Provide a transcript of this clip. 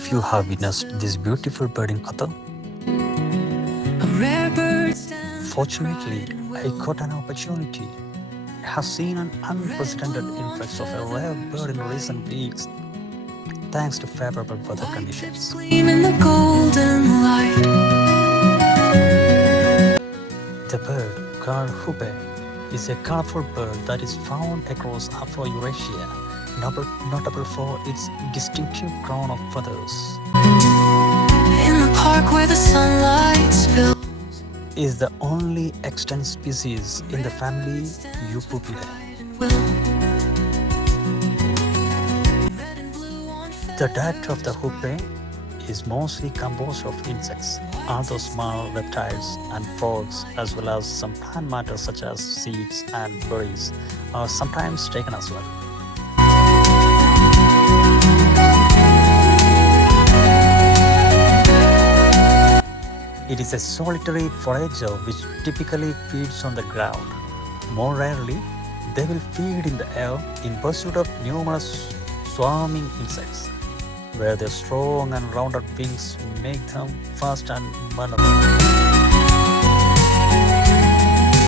of you have witnessed this beautiful bird in Qatar? Fortunately, I got an opportunity. I have seen an unprecedented influx of a rare bird in recent weeks, thanks to favorable weather conditions. The bird, called hoopoe, is a colorful bird that is found across Afro-Eurasia, notable for its distinctive crown of feathers. In the park where the sunlight spills, is the only extant species in the family hoopoe. The diet of the hoopoe is mostly composed of insects, other small reptiles and frogs, as well as some plant matter such as seeds and berries are sometimes taken as well. It is a solitary forager which typically feeds on the ground. More rarely, they will feed in the air in pursuit of numerous swarming insects, where their strong and rounded wings make them fast and vulnerable.